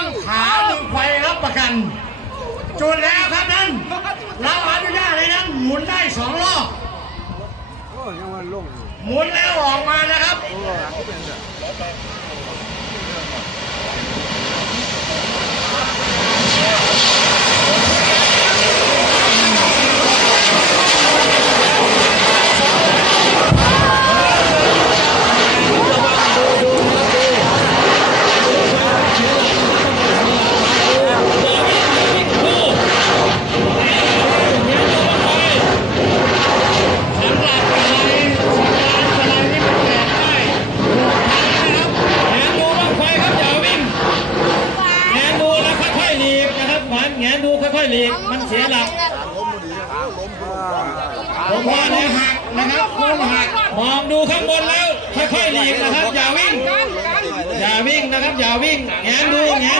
ตั้งขาดึงไฟรับประกัน จุดแล้วครับนั้นเราอนุญาตเลยนั้นหมุนได้สองรอบโอ้ยังว่าลงหมุนแล้วออกมานะครับ โอ้หลังเป็นแบบ สำหรับอะไรสินค้าอะไรที่มันแจกได้ถูกทางนะครับ แงนดูบ้างไฟครับอย่าวิ่งแงนดูแล้วค่อยๆห ลีกนะครับหวานแงนดูค่อยๆหลีกมันเสียหลักผมว่าเนี่ยหักนะครับโค้งหักมองดูข้างบนแล้วค่อยๆหลีกนะครับ อย่าวิ่ง อย่าวิ่งนะครับ อย่าวิ่งแงนดูแงนดูโ